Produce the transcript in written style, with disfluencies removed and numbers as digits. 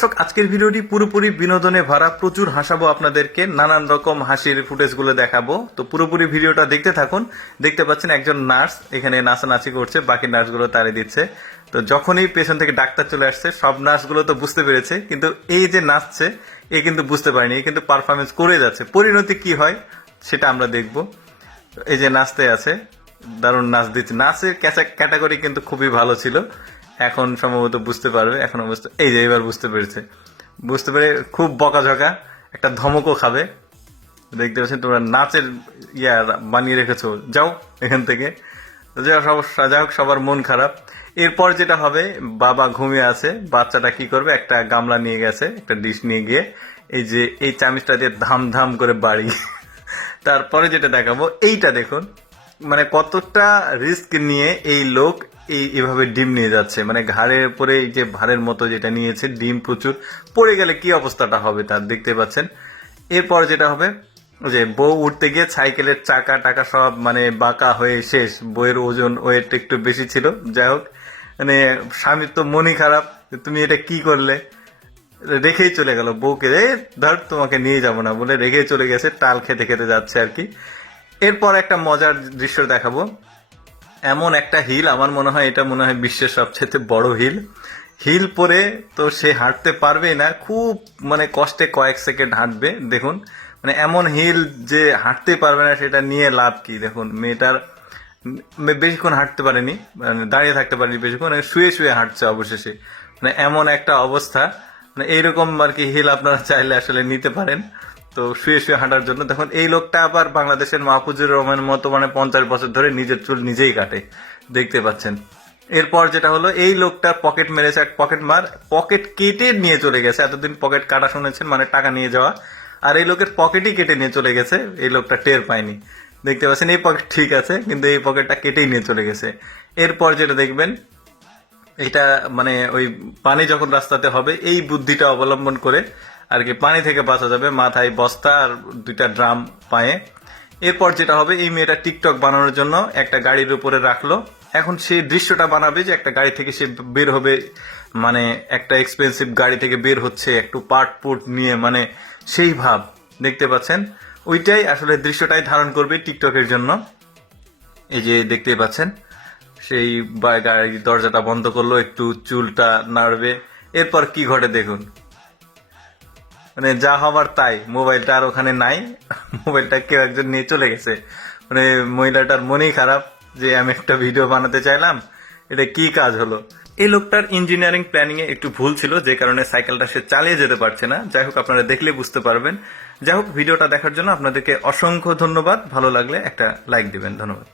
দর্শক, আজকের ভিডিওটি পুরোপুরি বিনোদনে ভরা, প্রচুর হাসাবো আপনাদেরকে, নানান রকম হাসির ফুটেজগুলো দেখাবো। তো পুরোপুরি ভিডিওটা দেখতে থাকুন। দেখতে পাচ্ছেন একজন নার্স এখানে নাচানাচি করছে, বাকি নার্সগুলো তাড়িয়ে দিচ্ছে। তো যখনই পেছন থেকে ডাক্তার চলে আসছে, সব নার্সগুলো তো বুঝতে পেরেছে, কিন্তু এই যে নাচছে এ কিন্তু বুঝতে পারেনি, এ কিন্তু পারফরমেন্স করে যাচ্ছে। পরিণতি কি হয় সেটা আমরা দেখব। এই যে নাচতে আছে, দারুণ নাচ দিচ্ছে, নাচের ক্যাটাগরি কিন্তু খুবই ভালো ছিল। এখন সম্ভবত বুঝতে পারবে, এখনো বুঝতে, এই যে এবার বুঝতে পেরেছে, বুঝতে পেরে খুব বকাঝকা, একটা ধমকও খাবে। দেখতে পাচ্ছেন তোমরা নাচের ইয়া বানিয়ে রেখেছো, যাও এখান থেকে। যাই হোক, সবার মন খারাপ। এরপর যেটা হবে, বাবা ঘুমিয়ে আছে, বাচ্চাটা কি করবে, একটা গামলা নিয়ে গেছে, একটা ডিশ নিয়ে গিয়ে এই যে এই চামিচটা দিয়ে ধাম ধাম করে বাড়ি। তারপরে যেটা দেখাবো, এইটা দেখুন, মানে কতটা রিস্ক নিয়ে এই লোক এইভাবে ডিম নিয়ে যাচ্ছে, মানে ঘাড়ের উপরে এই যে ভারের মতো যেটা নিয়েছে, ডিম প্রচুর, পড়ে গেলে কি অবস্থাটা হবে তার দেখতে পাচ্ছেন। এরপর যেটা হবে, যে বউ উঠতে গিয়ে সাইকেলের চাকা টাকা সব মানে বাঁকা হয়ে শেষ, বইয়ের ওয়েট একটু বেশি ছিল। যাই হোক, মানে স্বামীর তো মনই খারাপ, তুমি এটা কি করলে, রেখেই চলে গেল বউকে, ধর তোমাকে নিয়ে যাব না বলে রেখেই চলে গেছে, টাল খেতে খেতে যাচ্ছে আর কি। এরপর একটা মজার দৃশ্য দেখাবো। এমন একটা হিল, আমার মনে হয় এটা মনে হয় বিশ্বের সবচেয়ে বড় হিল। হিল পরে তো সে হাঁটতে পারবেই না, খুব মানে কষ্টে কয়েক সেকেন্ড হাঁটবে। দেখুন, মানে এমন হিল যে হাঁটতে পারবে না, সেটা নিয়ে লাভ কি। দেখুন মেয়েটার বেশিক্ষণ হাঁটতে পারেনি, মানে দাঁড়িয়ে থাকতে পারেনি বেশিক্ষণ, শুয়ে শুয়ে হাঁটছে অবশেষে, মানে এমন একটা অবস্থা। মানে এইরকম আর কি হিল আপনারা চাইলে আসলে নিতে পারেন, তো শুয়ে শুয়ে হাঁটার জন্য। দেখুন এই লোকটা আবার বাংলাদেশের মাহফুজুর রহমানের মতো, মানে 50 বছর ধরে নিজের চুল নিজেই কাটে, দেখতে পাচ্ছেন। এরপর যেটা হলো, এই লোকটা পকেট মেরেছে, পকেট কেটে নিয়ে চলে গেছে। এতদিন পকেট কাটা শুনেছেন মানে টাকা নিয়ে যাওয়া, আর এই লোকের পকেটই কেটে নিয়ে চলে গেছে, এই লোকটা টের পায়নি। দেখতে পাচ্ছেন এই পকেট ঠিক আছে, কিন্তু এই পকেটটা কেটেই নিয়ে চলে গেছে। এরপর যেটা দেখবেন, এটা মানে ওই পানি যখন রাস্তাতে হবে, এই বুদ্ধিটা অবলম্বন করে আর কি পানি থেকে বাঁচা যাবে। মাথায় বস্তা আর 2টা ড্রাম পায়ে। এরপর যেটা হবে, এই মেয়েটা টিকটক বানানোর জন্য একটা গাড়ির উপরে রাখলো। এখন সেই দৃশ্যটা বানাবে যে একটা গাড়ি থেকে সে বের হবে, মানে একটা এক্সপেন্সিভ গাড়ি থেকে বের হচ্ছে একটু পুট নিয়ে, মানে সেই ভাব দেখতে পাচ্ছেন। ওইটাই আসলে দৃশ্যটাই ধারণ করবে টিকটকের জন্য। এই যে দেখতে পাচ্ছেন, সেই গাড়ির দরজাটা বন্ধ করলো, একটু চুলটা নাড়বে। এরপর কি ঘটে দেখুন, মানে যা হবার তাই, মোবাইলটা আর ওখানে নাই, মোবাইলটা কেউ একজন নিয়ে চলে গেছে। মানে মহিলাটার মনেই খারাপ যে আমি একটা ভিডিও বানাতে চাইলাম, এটা কি কাজ হলো। এই লোকটার ইঞ্জিনিয়ারিং প্ল্যানিং এ একটু ভুল ছিল, যে কারণে সাইকেলটা সে চালিয়ে যেতে পারছে না। যাই হোক, আপনারা দেখলে বুঝতে পারবেন। যাই হোক, ভিডিওটা দেখার জন্য আপনাদেরকে অসংখ্য ধন্যবাদ। ভালো লাগলে একটা লাইক দিবেন, ধন্যবাদ।